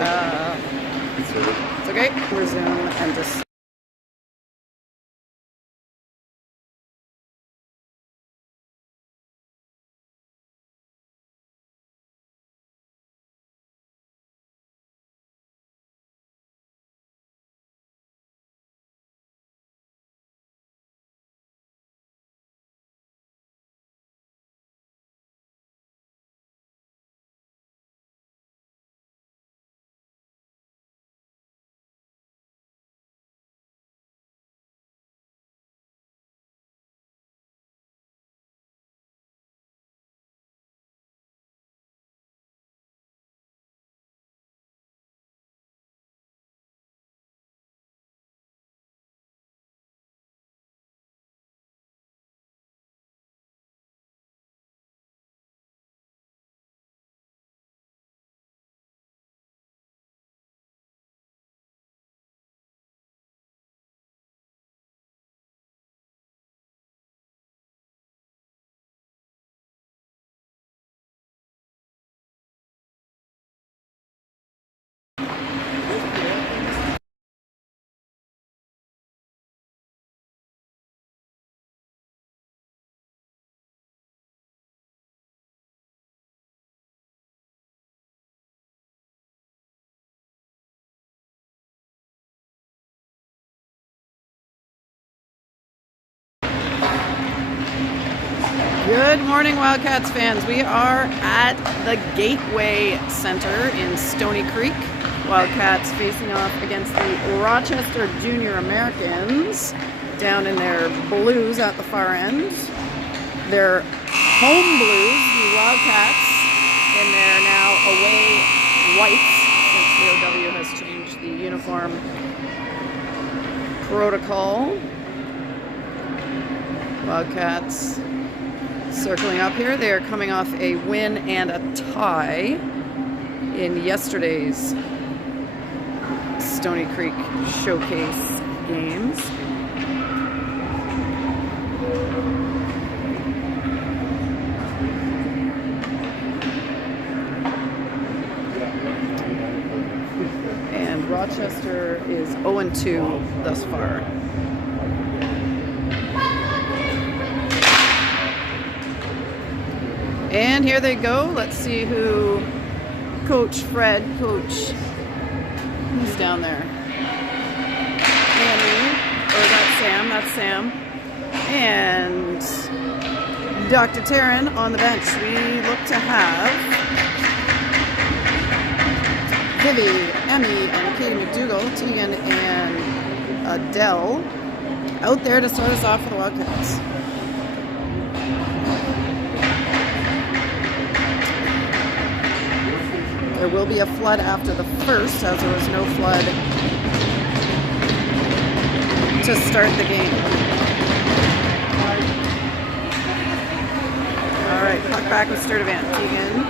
It's okay. Resume and just. Good morning, Wildcats fans. We are at the Gateway Center in Stoney Creek. Wildcats facing off against the Rochester Junior Americans down in their blues at the far end. Their home blues, the Wildcats, in their now away whites, since the OW has changed the uniform protocol. Wildcats circling up here. They are coming off a win and a tie in yesterday's Stoney Creek Showcase games. And Rochester is 0-2 thus far. And here they go. Let's see who Coach Fred, who's down there? Annie, or that's Sam. And Dr. Taryn on the bench. We look to have Vivi, Emmy, and Katie McDougall, Tegan, and Adele out there to start us off for the Wildcats. There will be a flood after the first, as there was no flood to start the game. All right, puck back with Sturdivant. Tegan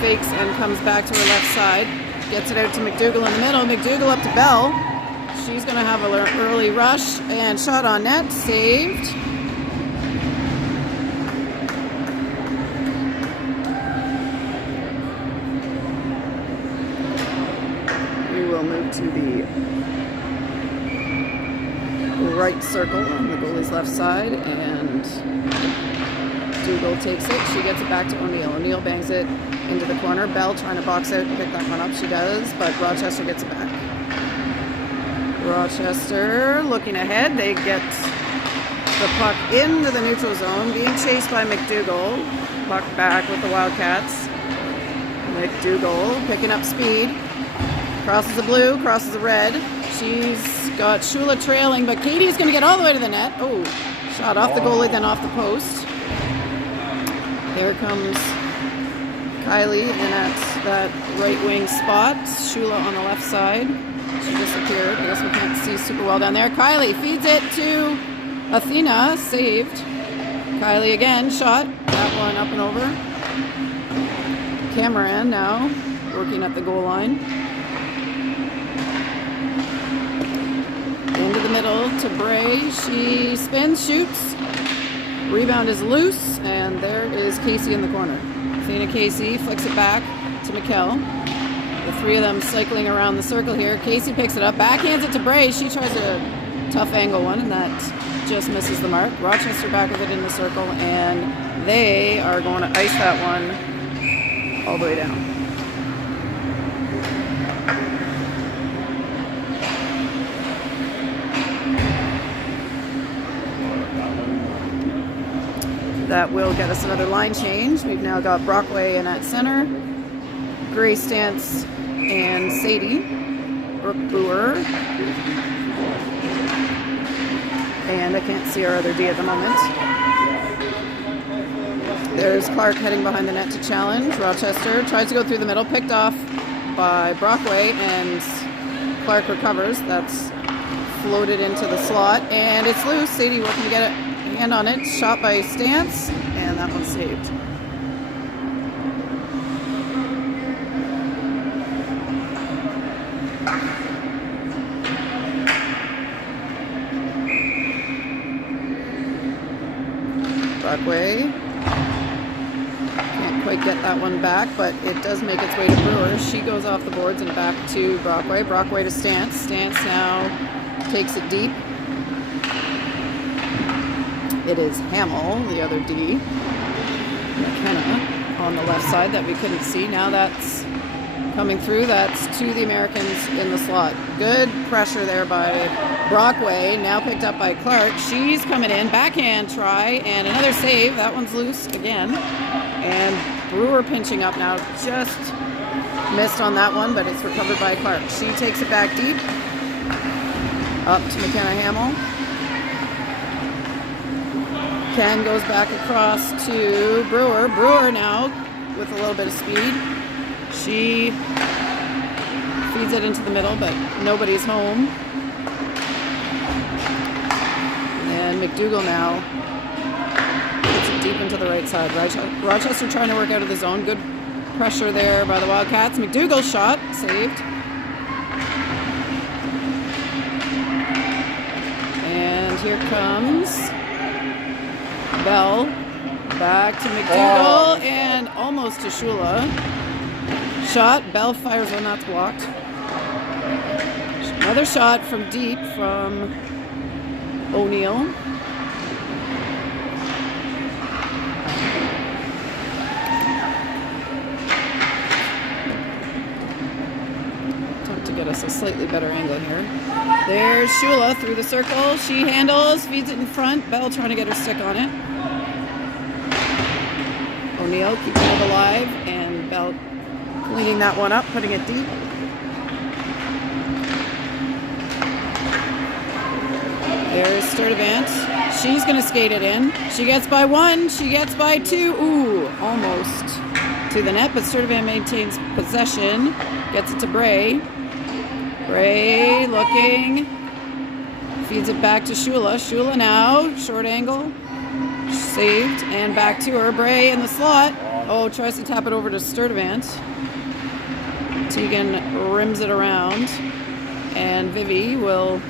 fakes and comes back to her left side. Gets it out to McDougall in the middle. McDougall up to Bell. She's going to have an early rush and shot on net. Saved. Move to the right circle on the goalie's left side, and Dougal takes it. She gets it back to O'Neill. O'Neill bangs it into the corner. Bell trying to box out and pick that one up. She does, but Rochester gets it back. Rochester looking ahead. They get the puck into the neutral zone, being chased by McDougall. Puck back with the Wildcats. McDougall picking up speed. Crosses the blue, crosses the red. She's got Shula trailing, but Katie's going to get all the way to the net. Oh, shot off the goalie, then off the post. Here comes Kylie in at that right wing spot. Shula on the left side. She disappeared. I guess we can't see super well down there. Kylie feeds it to Athena. Saved. Kylie again, shot. That one up and over. Cameron now working at the goal line. Into the middle to Bray. She spins, shoots. Rebound is loose, and there is Casey in the corner. Athena Casey flicks it back to Mikkel. The three of them cycling around the circle here. Casey picks it up, backhands it to Bray. She tries a tough angle one, and that just misses the mark. Rochester back with it in the circle, and they are going to ice that one all the way down. That will get us another line change. We've now got Brockway in at center, Gray Stance and Sadie, Brooke Brewer, and I can't see our other D at the moment. There's Clark heading behind the net to challenge. Rochester tries to go through the middle, picked off by Brockway, and Clark recovers. That's floated into the slot, and it's loose. Sadie working to get it. Hand on it, shot by Stance, and that one's saved. Brockway can't quite get that one back, but it does make its way to Brewer. She goes off the boards and back to Brockway. Brockway to Stance. Stance now takes it deep. It is Hamill, the other D. McKenna on the left side that we couldn't see. Now that's coming through. That's to the Americans in the slot. Good pressure there by Brockway. Now picked up by Clark. She's coming in. Backhand try and another save. That one's loose again. And Brewer pinching up now. Just missed on that one, but it's recovered by Clark. She takes it back deep. Up to McKenna Hamill. Ken goes back across to Brewer. Brewer now with a little bit of speed. She feeds it into the middle, but nobody's home. And McDougall now gets it deep into the right side. Rochester trying to work out of the zone. Good pressure there by the Wildcats. McDougall's shot saved. And here comes Bell, back to McDougall, and almost to Shula. Shot, Bell fires one, that's blocked. Another shot from deep from O'Neill. Attempt to get us a slightly better angle here. There's Shula through the circle. She handles, feeds it in front. Bell trying to get her stick on it. O'Neill keeping it alive, and Bell cleaning that one up, putting it deep. There's Sturdivant. She's going to skate it in. She gets by one. She gets by two. Ooh, almost to the net, but Sturdivant maintains possession. Gets it to Bray. Bray looking. Feeds it back to Shula. Shula now. Short angle. Saved. And back to her. Bray in the slot. Oh, tries to tap it over to Sturdivant. Tegan rims it around. And Vivi will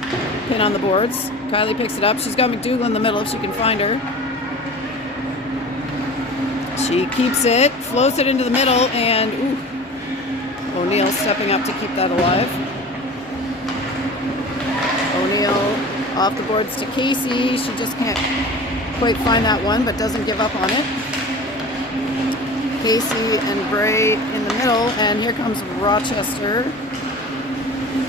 pin on the boards. Kylie picks it up. She's got McDougall in the middle if she can find her. She keeps it. Floats it into the middle. And ooh, O'Neill stepping up to keep that alive. O'Neill off the boards to Casey. She just can't quite find that one, but doesn't give up on it. Casey and Bray in the middle, and here comes Rochester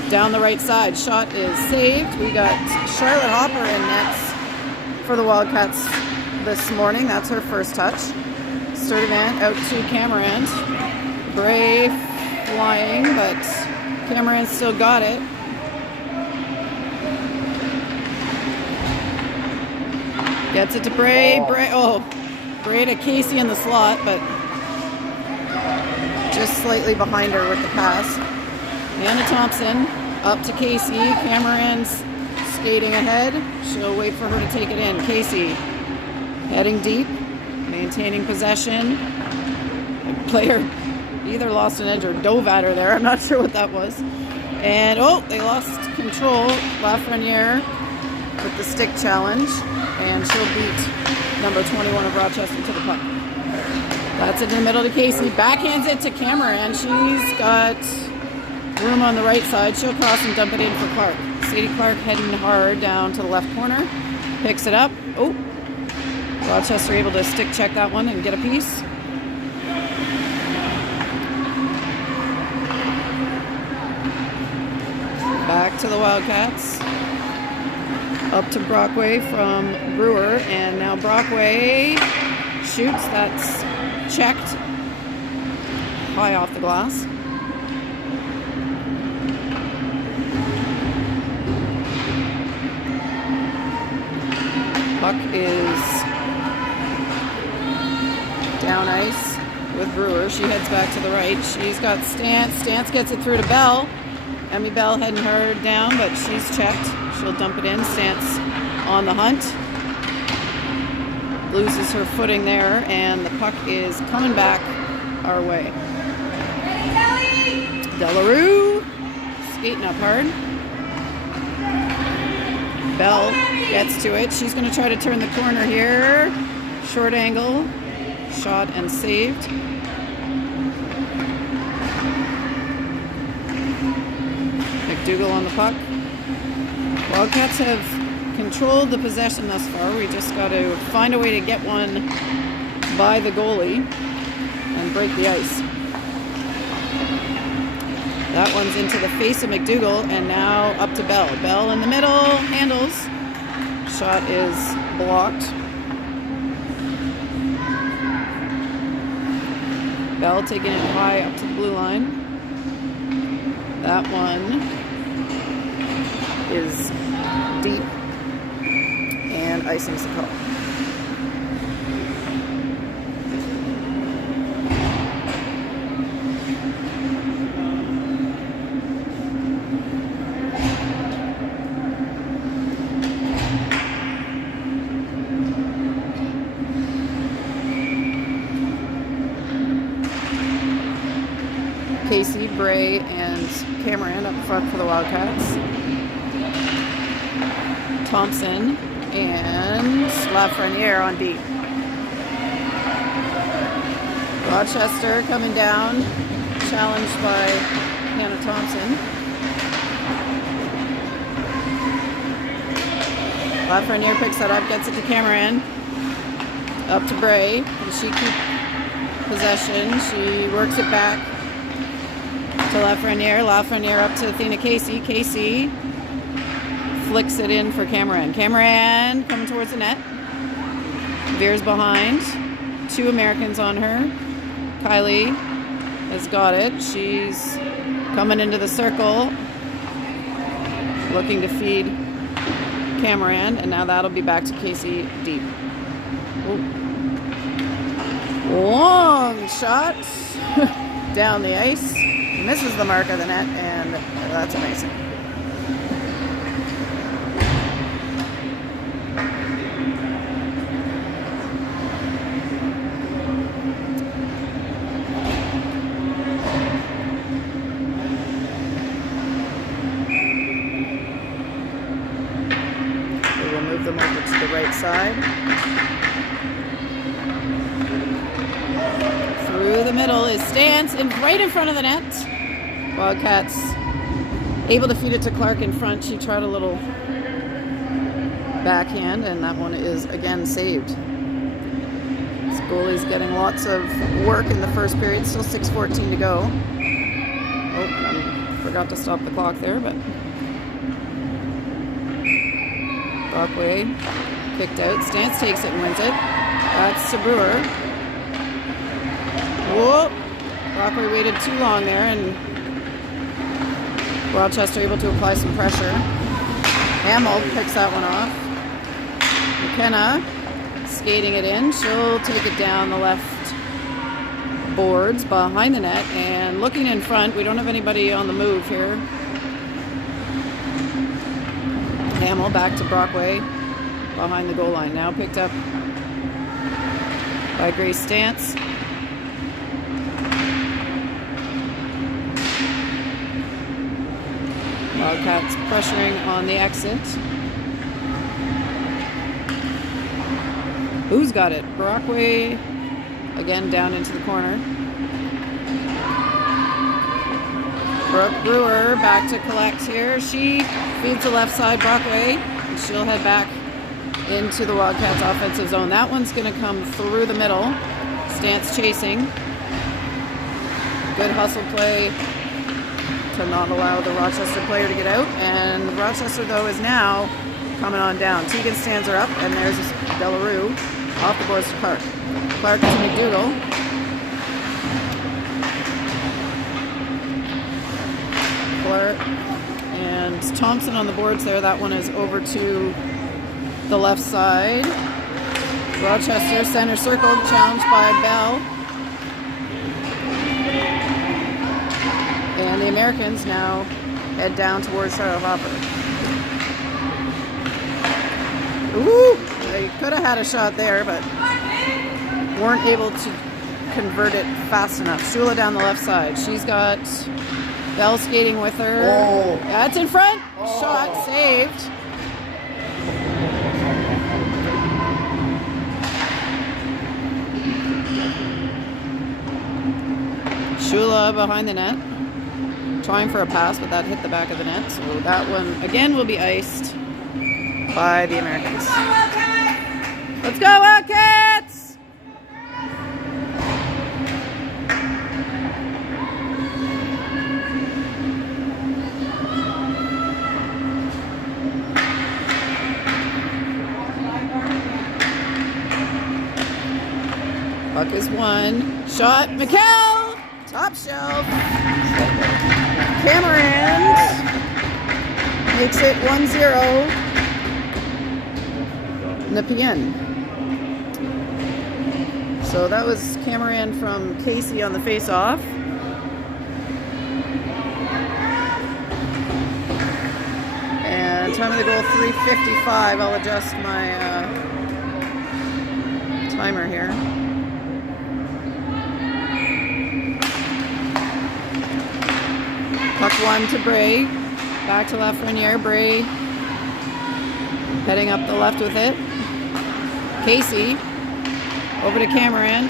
down the right side. Shot is saved. We got Charlotte Hopper in nets for the Wildcats this morning. That's her first touch. Sturdivant out to Cameron. Bray flying, but Cameron still got it. Gets it to Bray. Bray to Casey in the slot, but just slightly behind her with the pass. Anna Thompson up to Casey. Cameron's skating ahead. She'll wait for her to take it in. Casey heading deep, maintaining possession. The player either lost an edge or dove at her there. I'm not sure what that was. And they lost control. Lafreniere with the stick challenge, and she'll beat number 21 of Rochester to the puck. That's it in the middle to Casey. Backhands it to Cameron. She's got room on the right side. She'll cross and dump it in for Clark. Sadie Clark heading hard down to the left corner. Picks it up. Oh, Rochester able to stick check that one and get a piece. Back to the Wildcats. Up to Brockway from Brewer, and now Brockway shoots. That's checked high off the glass. Puck is down ice with Brewer. She heads back to the right. She's got Stance. Stance gets it through to Bell. Emmy Bell heading her down, but she's checked. She'll dump it in. Stance on the hunt. Loses her footing there, and the puck is coming back our way. Delarue skating up hard. Bell gets to it. She's going to try to turn the corner here. Short angle. Shot and saved. McDougall on the puck. Wildcats have controlled the possession thus far. We just got to find a way to get one by the goalie and break the ice. That one's into the face of McDougall, and now up to Bell. Bell in the middle, handles. Shot is blocked. Bell taking it high up to the blue line. That one is deep, and icing's the call. Casey, Bray, and Cameron up front for the Wildcats. Thompson and Lafreniere on D. Rochester coming down, challenged by Hannah Thompson. Lafreniere picks that up, gets it to Cameron. Up to Bray, and she keeps possession. She works it back to Lafreniere. Lafreniere up to Athena Casey. Casey flicks it in for Cameron. Cameron coming towards the net. Veers behind. Two Americans on her. Kylie has got it. She's coming into the circle, looking to feed Cameron, and now that'll be back to Casey deep. Ooh. Long shot down the ice. Misses the mark of the net, and that's amazing. We will move them over to the right side. Through the middle is Stance, and right in front of the net. Wildcats able to feed it to Clark in front. She tried a little backhand, and that one is again saved. This goalie's getting lots of work in the first period. Still 6:14 to go. Oh, I forgot to stop the clock there, but Brockway kicked out. Stance takes it and wins it. That's to Brewer. Whoa! Brockway waited too long there, and Rochester able to apply some pressure. Hamill picks that one off. McKenna skating it in. She'll take it down the left boards behind the net, and looking in front, we don't have anybody on the move here. Hamill back to Brockway behind the goal line. Now picked up by Grace Stance. Wildcats pressuring on the exit. Who's got it? Brockway again down into the corner. Brooke Brewer back to collect here. She feeds the left side Brockway. She'll head back into the Wildcats offensive zone. That one's going to come through the middle. Stance chasing. Good hustle play to not allow the Rochester player to get out. And Rochester, though, is now coming on down. Tegan stands her up, and there's Delarue off the boards to Clark. Clark to McDougall. Clark and Thompson on the boards there. That one is over to the left side. Rochester center circle, challenged by Bell. And the Americans now head down towards Sarah Hopper. Ooh, they could have had a shot there, but weren't able to convert it fast enough. Shula down the left side. She's got Bell skating with her. Oh. That's in front. Oh. Shot saved. Shula behind the net. Trying for a pass, but that hit the back of the net. So that one, again, will be iced by the Americans. Let's go, Wildcats! Puck is won. Shot, Mikkel! Top shelf. Cameron makes it 1-0. Nepean. So that was Cameron from Casey on the face-off. And time of the goal, 3:55. I'll adjust my timer here. Puck one to Bray. Back to Lafreniere. Bray heading up the left with it. Casey over to Cameron.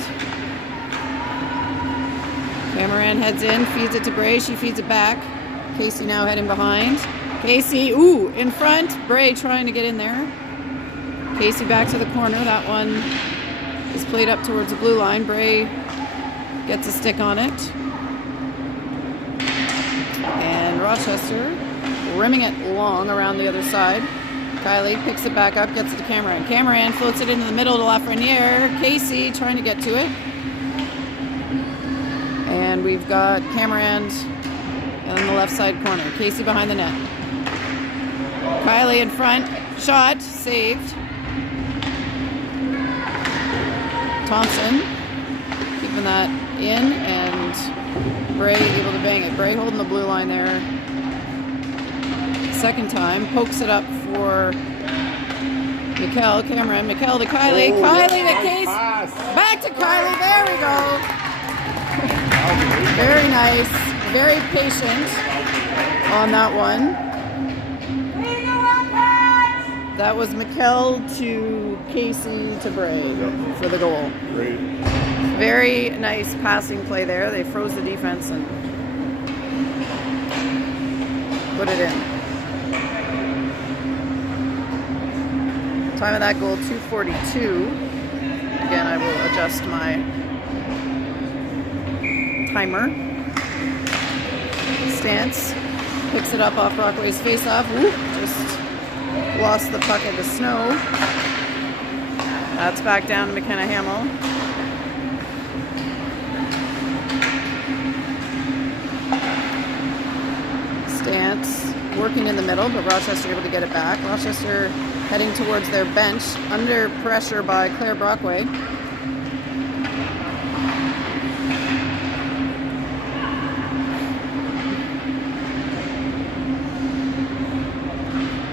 Cameron heads in, feeds it to Bray. She feeds it back. Casey now heading behind. Casey, ooh, in front. Bray trying to get in there. Casey back to the corner. That one is played up towards the blue line. Bray gets a stick on it. And Rochester rimming it long around the other side. Kylie picks it back up, gets it to Cameron. Cameron floats it into the middle to Lafreniere. Casey trying to get to it. And we've got Cameron in the left side corner. Casey behind the net. Kylie in front. Shot. Saved. Thompson keeping that in, and Bray able to bang it. Bray holding the blue line there. Second time. Pokes it up for Mikkel. Cameron. Mikkel to Kylie. Oh, Kylie to Case. Back to Kylie. There we go. Very nice. Very patient on that one. That was Mikkel to Casey to Bray for the goal. Great. Very nice passing play there. They froze the defense and put it in. Time of that goal, 2:42. Again, I will adjust my timer. Stance picks it up off Brockway's face-off. Just lost the puck in the snow. That's back down to McKenna Hamill. Stance working in the middle, but Rochester able to get it back. Rochester heading towards their bench, under pressure by Claire Brockway.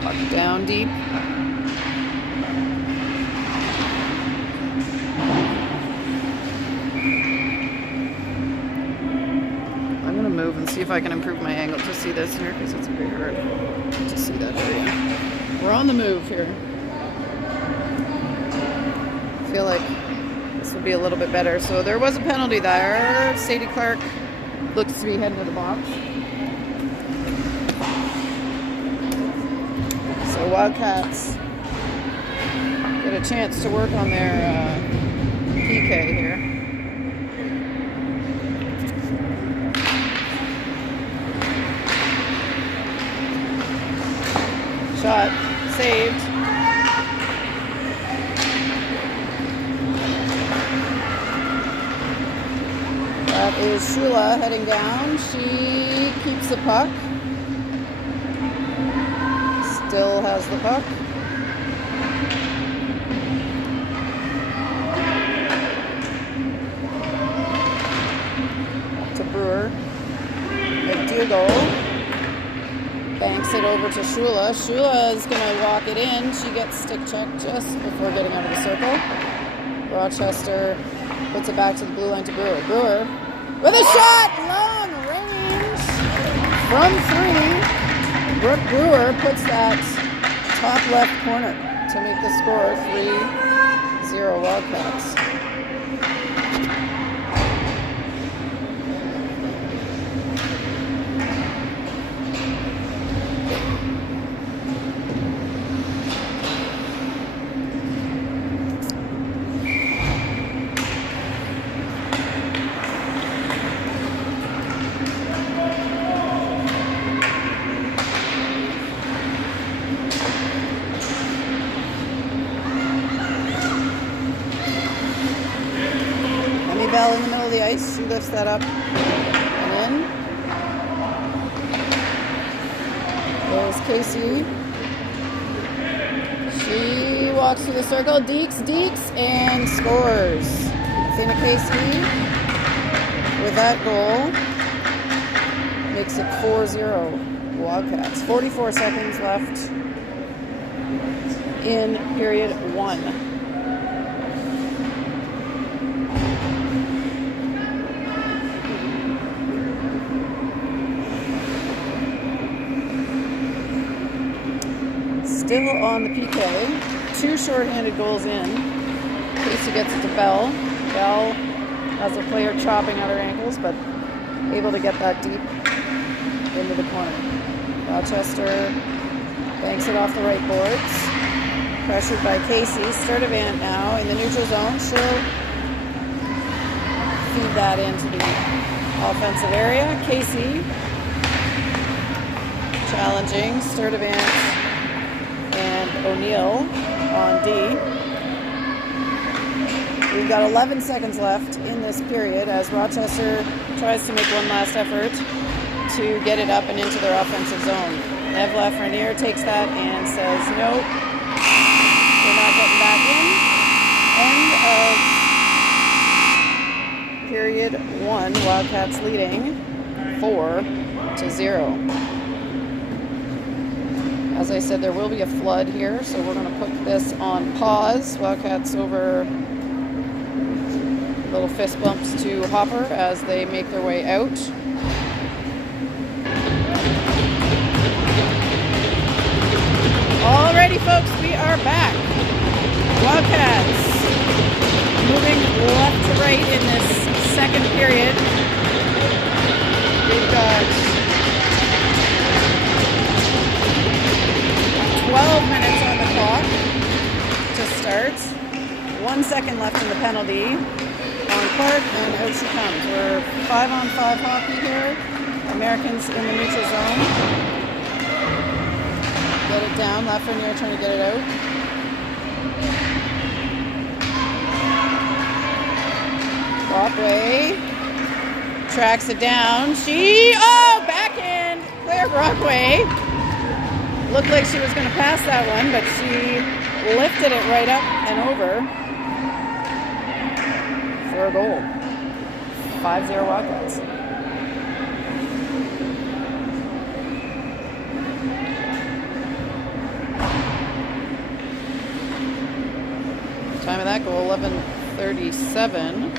Puck down deep. I'm going to move and see if I can improve my angle to see this here, because it's very hard to see that area. We're on the move here. I feel like this will be a little bit better. So there was a penalty there. Sadie Clark looks to be heading to the box. So Wildcats get a chance to work on their PK here. Shot saved. That is Shula heading down. She keeps the puck. Still has the puck. To Brewer. McDougall banks it over to Shula. Shula is going to walk it in. She gets stick checked just before getting out of the circle. Rochester puts it back to the blue line to Brewer. Brewer with a shot! Long range from 3. Brooke Brewer puts that top left corner to make the score 3-0 Wildcats. Bell in the middle of the ice. She lifts that up and in. There's Casey. She walks through the circle. Deeks, and scores. Athena Casey with that goal makes it 4-0 Wildcats. 44 seconds left in period 1. Still on the PK. 2 shorthanded goals in. Casey gets it to Bell. Bell has a player chopping at her ankles, but able to get that deep into the corner. Rochester banks it off the right boards. Pressured by Casey. Sturdivant now in the neutral zone. She'll feed that into the offensive area. Casey challenging Sturdivant and O'Neill on D. We've got 11 seconds left in this period as Rochester tries to make one last effort to get it up and into their offensive zone. Nev Lafreniere takes that and says, nope, they're not getting back in. End of period 1, Wildcats leading 4-0. As I said, there will be a flood here, so we're going to put this on pause. Wildcats over little fist bumps to Hopper as they make their way out. Alrighty, folks, we are back. Wildcats moving left to right in this second period. We've got 12 minutes on the clock to start. 1 second left in the penalty on Clark, and out she comes. We're 5-on-5 hockey here. Americans in the neutral zone. Get it down. Lafreniere trying to get it out. Brockway tracks it down. Backhand! Claire Brockway. Looked like she was going to pass that one, but she lifted it right up and over for a goal. 5-0 Wildcats. Time of that goal, 11:37.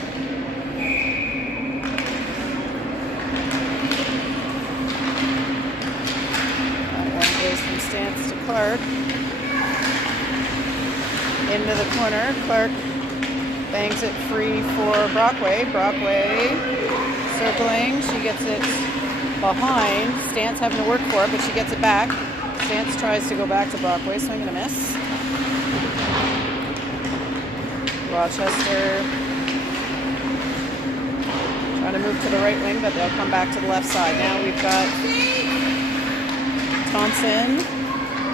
From Stance to Clark. Into the corner. Clark bangs it free for Brockway. Brockway circling. She gets it behind. Stance having to work for it, but she gets it back. Stance tries to go back to Brockway, swing and a miss. Rochester trying to move to the right wing, but they'll come back to the left side. Now we've got Thompson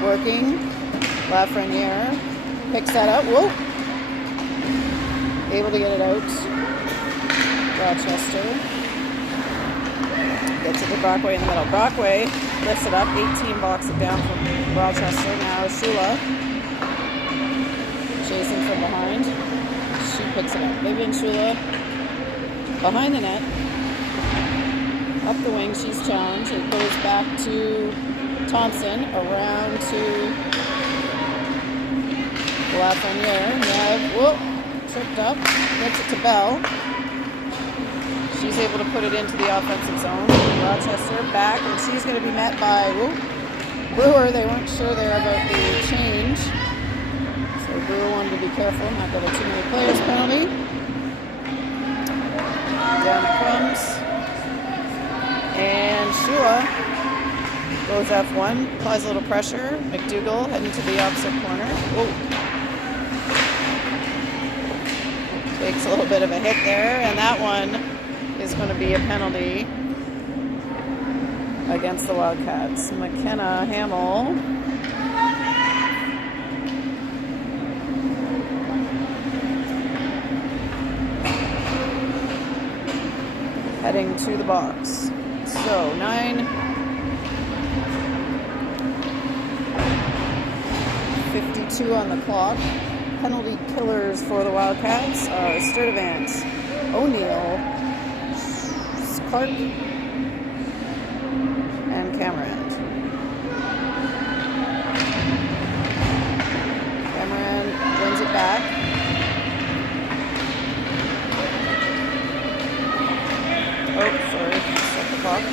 working. Lafreniere picks that up. Whoa! Able to get it out. Rochester gets it to Brockway in the middle. Brockway lifts it up. 18 blocks it down from Rochester. Now Shula chasing from behind. She picks it up. Vivian Shula behind the net. Up the wing. She's challenged. It goes back to Thompson. Around to Lafreniere. Nev, whoop, tripped up. Gets it to Bell. She's able to put it into the offensive zone. Rochester back, and she's going to be met by Brewer. They weren't sure there about the change. So Brewer wanted to be careful, not get a too many players penalty. Down it comes. And Shula goes F1, applies a little pressure. McDougall heading to the opposite corner. Whoa. Takes a little bit of a hit there, and that one is going to be a penalty against the Wildcats. McKenna Hamill heading to the box. So 9:52 on the clock. Penalty killers for the Wildcats are Sturdivant, O'Neill, Clark, and Cameron. Cameron wins it back. Oh, sorry, set the clock.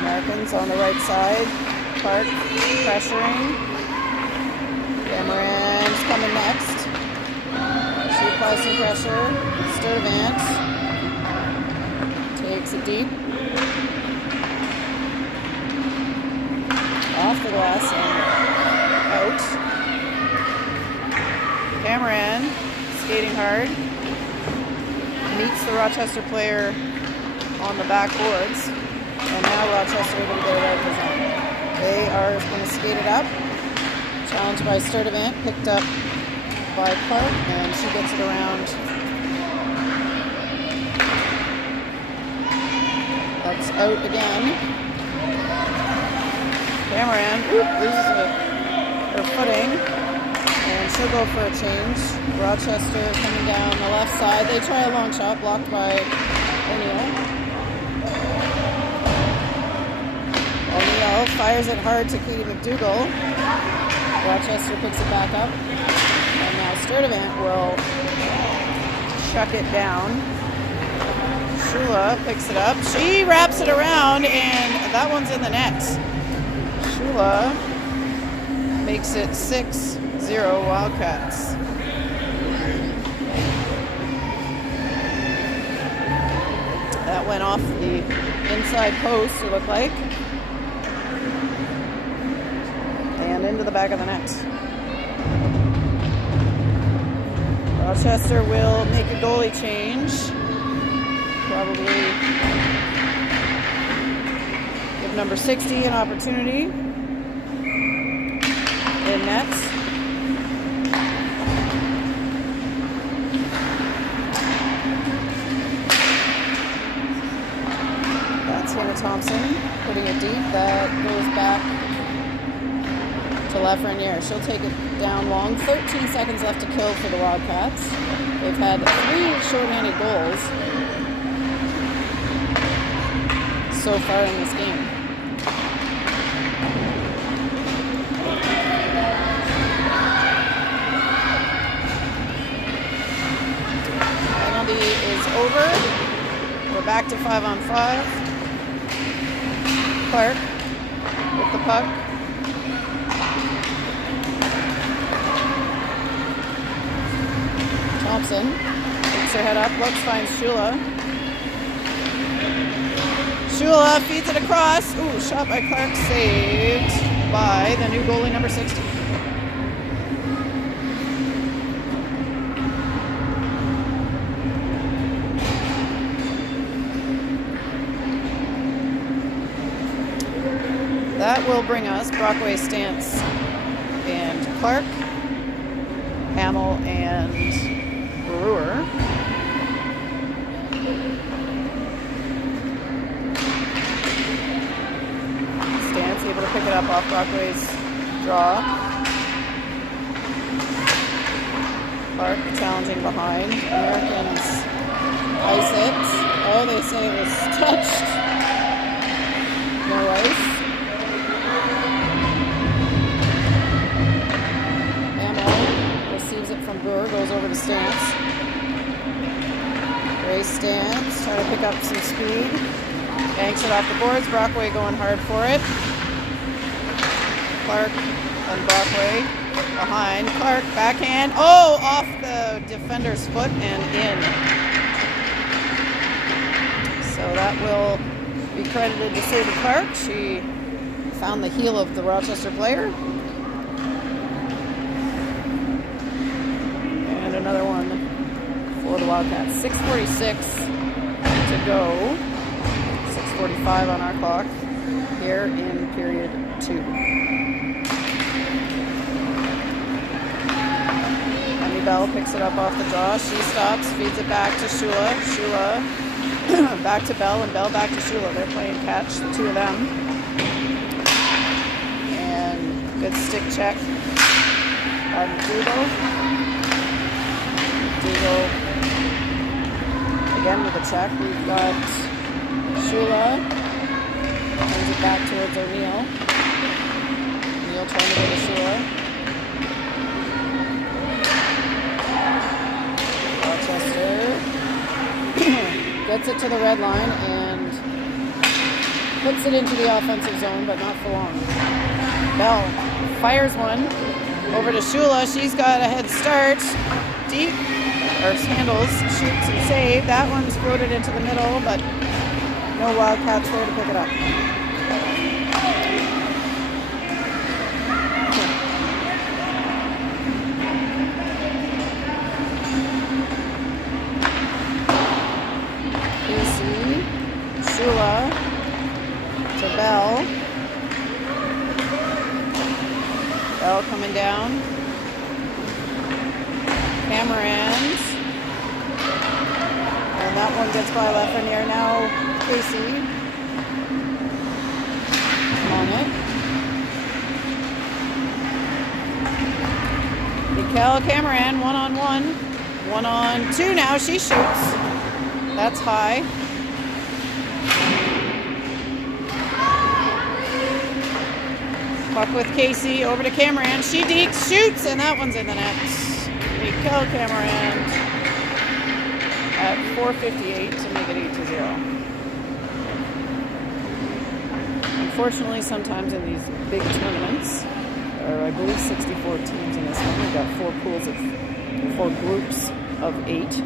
Americans on the right side. Clark pressuring. Cameron's coming next. She applies some pressure. Sturdivant takes it deep. Off the glass and out. Cameron skating hard. Meets the Rochester player on the backboards. And now Rochester able to get it out of the zone. They are going to skate it up. Challenged by Sturdivant, picked up by Clark, and she gets it around. That's out again. Cameron loses her footing, and she'll go for a change. Rochester coming down the left side. They try a long shot, blocked by O'Neill. O'Neill fires it hard to Katie McDougall. Rochester picks it back up. And now Sturdivant will chuck it down. Shula picks it up. She wraps it around, and that one's in the net. Shula makes it 6-0 Wildcats. That went off the inside post, it looked like. And into the back of the net. Rochester will make a goalie change. Probably give number 60 an opportunity. In net. That's Hannah Thompson putting it deep. That goes back to Lafreniere. She'll take it down long. 13 seconds left to kill for the Wildcats. They've had 3 shorthanded goals so far in this game. Penalty is over. We're back to 5-on-5. Clark with the puck. Thompson picks her head up, looks, finds Shula. Shula feeds it across. Ooh, shot by Clark, saved by the new goalie, number 60. That will bring us Brockway, Stance, and Clark, Hamill, and Brewer. Stance able to pick it up off Brockway's draw. Clark challenging behind. Americans ice it. Oh, they say it was touched. No ice. From Brewer, goes over to Stance. Ray Stance, trying to pick up some speed. Banks it off the boards. Brockway going hard for it. Clark and Brockway behind. Clark, backhand. Oh, off the defender's foot and in. So that will be credited to Sadie Clark. She found the heel of the Rochester player. Another one for the Wildcats. 6:46 to go. 6:45 on our clock here in period 2. Emmy Bell picks it up off the draw. She stops, feeds it back to Shula. Shula back to Bell, and Bell back to Shula. They're playing catch, the two of them. And good stick check by McDougall. Again with a check. We've got Shula. Turns it back towards O'Neill. O'Neill trying to go to Shula. Rochester gets it to the red line and puts it into the offensive zone, but not for long. Bell fires one over to Shula. She's got a head start. Deep. Or handles, shoots and save. That one's floated into the middle, but no Wildcats there to pick it up. Casey, Shula to Bell. Bell coming down. Cameron. And that one gets by Lafreniere. Now Casey on it. Mikel Cameron, 1-on-1. 1-on-2 now. She shoots. That's high. Puck with Casey. Over to Cameron. She dekes, shoots, and that one's in the net. Mikel Cameron at 4:58 to make it 8-0. Unfortunately, sometimes in these big tournaments, there are, I believe, 64 teams in this one. We've got 4 pools of 4 groups of 8.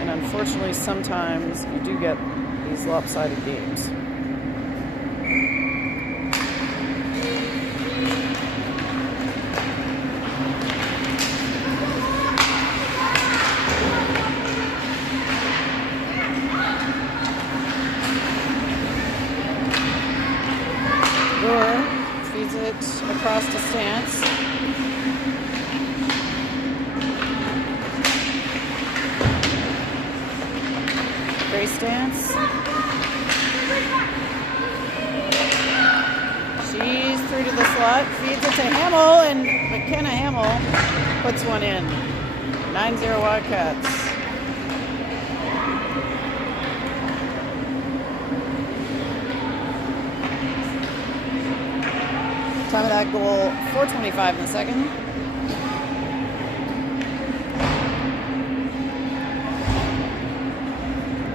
And unfortunately, sometimes you do get these lopsided games. Feeds it across to Stance. Gray Stance. She's through to the slot. Feeds it to Hamill, and McKenna Hamill puts one in. 9-0 Wildcats. Time of that goal, 4:25 in the second.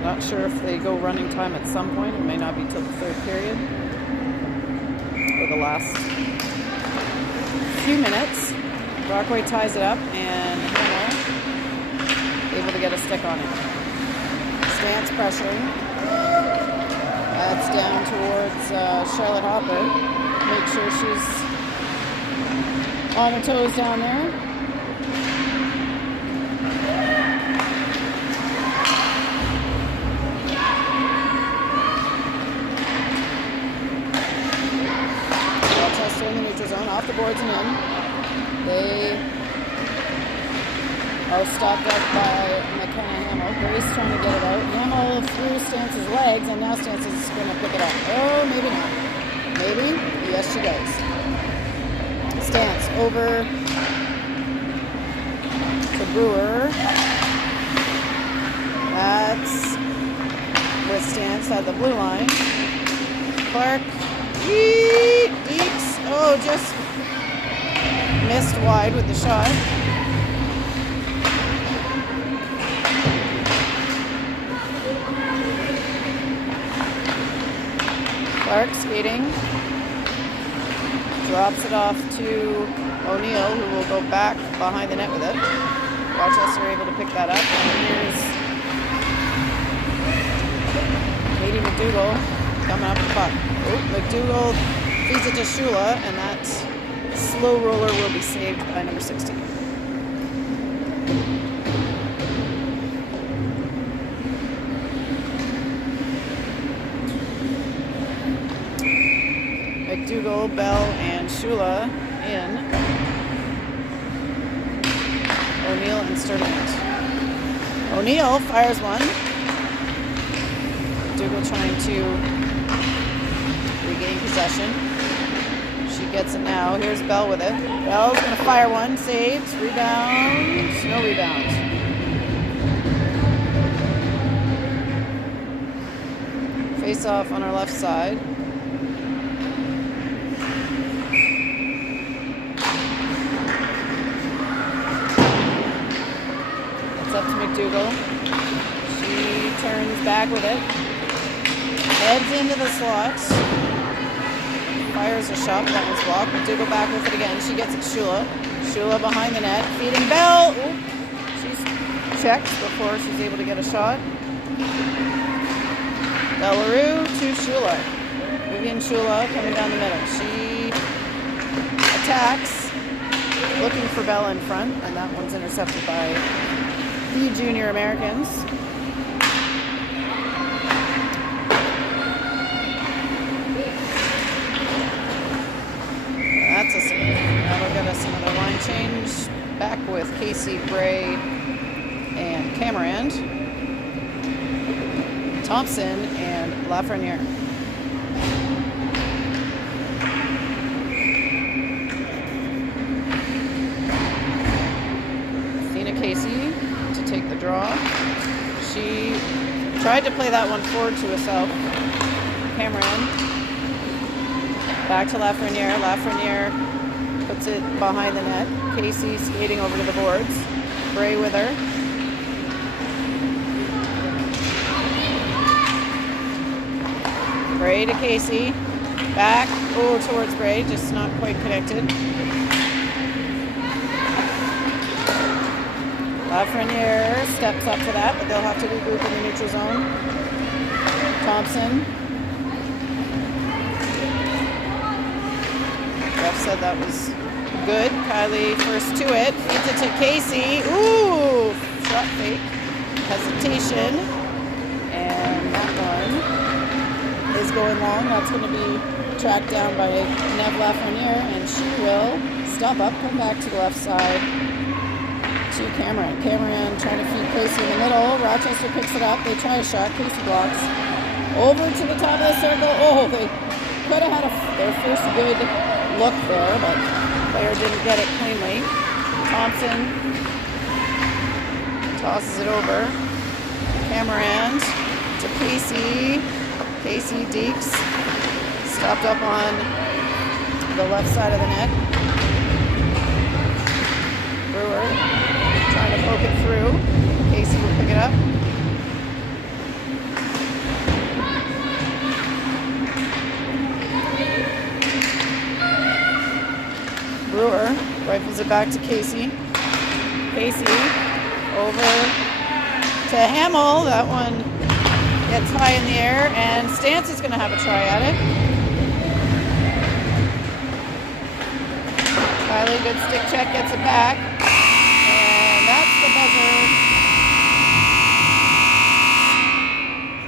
Not sure if they go running time at some point. It may not be till the third period. Or the last few minutes. Brockway ties it up, and Hamill able to get a stick on it. Stance pressuring. That's down towards Charlotte Hopper. Make sure she's on her toes down there. Rochester in the neutral zone, off the boards and in. They are stopped up by McKenna Hamill. Grace trying to get it out. Hamill through Stance's legs, and now Stance is going to pick it up. Oh, maybe not. Maybe? Yes, she does. Stance over to Brewer. That's with Stance at the blue line. Clark. Deeks. Oh, just missed wide with the shot. Clark skating. Drops it off to O'Neill, who will go back behind the net with it. Rochester able to pick that up. And here's Katie McDougall coming up the puck. Oh, McDougall feeds it to Shula, and that slow roller will be saved by number 16. McDougall, Bell, and Shula in. O'Neill and Sterling. O'Neill fires one. McDougall trying to regain possession. She gets it now. Here's Bell with it. Bell's going to fire one. Saves. Rebound. No rebound. Face off on our left side. It's up to McDougall. She turns back with it. Heads into the slot. Fires a shot, but that one's blocked. McDougall back with it again. She gets it Shula. Shula behind the net, feeding Bell. Ooh, she's checked before she's able to get a shot. Bellaroo to Shula. Vivian Shula coming down the middle. She attacks, looking for Bell in front, and that one's intercepted by the junior Americans. That's a save. That'll get us another line change. Back with Casey, Bray, and Cameron. Thompson and Lafreniere. Athena Casey to take the draw. She tried to play that one forward to herself. Cameron. Back to Lafreniere. Lafreniere puts it behind the net. Casey skating over to the boards. Bray with her. Bray to Casey. Back. Oh, towards Bray. Just not quite connected. Lafreniere steps up to that, but they'll have to regroup in the neutral zone. Thompson. Ref said that was good. Kylie first to it. Feeds it to Casey. Ooh! Shot fake. Hesitation. And that one is going long. That's going to be tracked down by Nev Lafreniere, and she will stop up, come back to the left side to Cameron. Cameron trying to feed Casey in the middle. Rochester picks it up. They try a shot. Casey blocks. Over to the top of the circle. Oh, they could have had their first good look there, but player didn't get it cleanly. Thompson tosses it over. Cameron to Casey. Casey Deeks stopped up on the left side of the net. Brewer trying to poke it through. Casey will pick it up. Brewer rifles it back to Casey. Casey over to Hamill. That one Gets high in the air, and Stance is going to have a try at it. Kylie, good stick check, gets it back. And that's the buzzer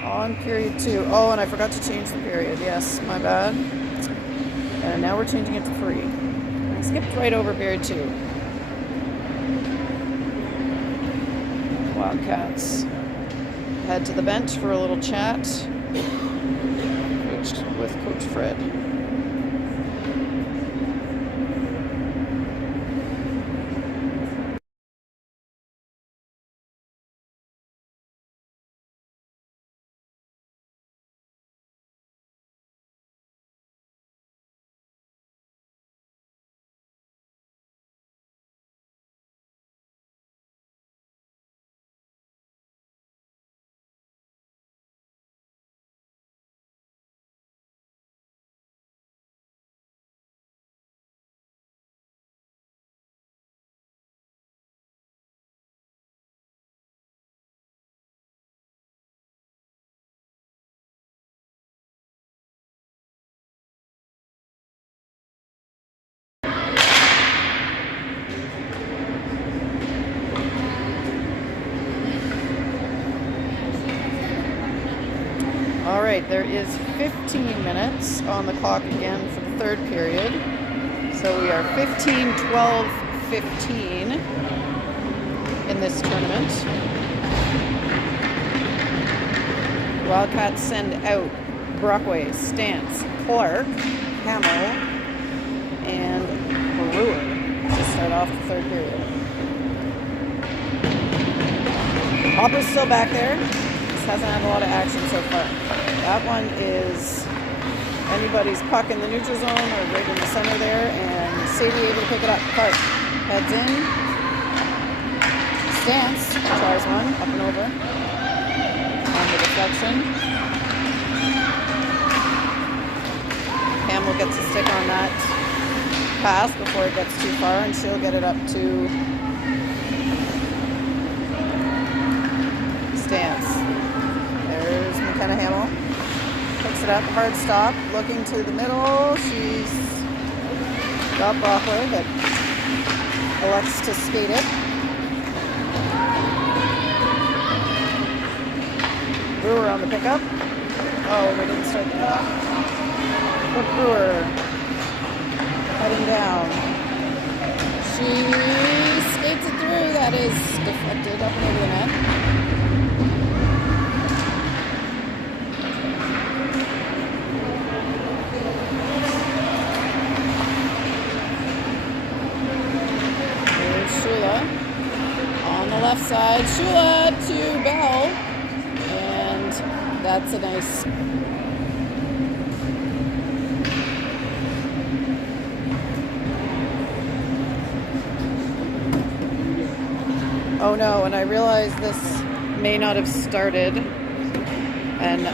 on period 2. Oh, and I forgot to change the period. Yes, my bad. And now we're changing it to 3. I skipped right over period 2. Wildcats head to the bench for a little chat with Coach Fred. All right, there is 15 minutes on the clock again for the 3rd period. So we are 15, 12, 15 in this tournament. Wildcats send out Brockway, Stance, Clark, Hamill, and Brewer to start off the 3rd period. Hopper's still back there. Hasn't had a lot of action so far. That one is anybody's puck in the neutral zone or right in the center there, and Sadie able to pick it up. Clark heads in. Stance tries one up and over on the deflection. Hamill gets a stick on that pass before it gets too far, and she'll get it up to Stance. There's McKenna Hamill. Picks it up, hard stop, looking to the middle. She's got Brockway, but elects to skate it. Brewer on the pickup. Oh, we didn't start the clock. But Brewer heading down. She skates it through. That is deflected up and over the net. Left side, Shula to Bell, and that's a nice oh no, and I realized this may not have started, and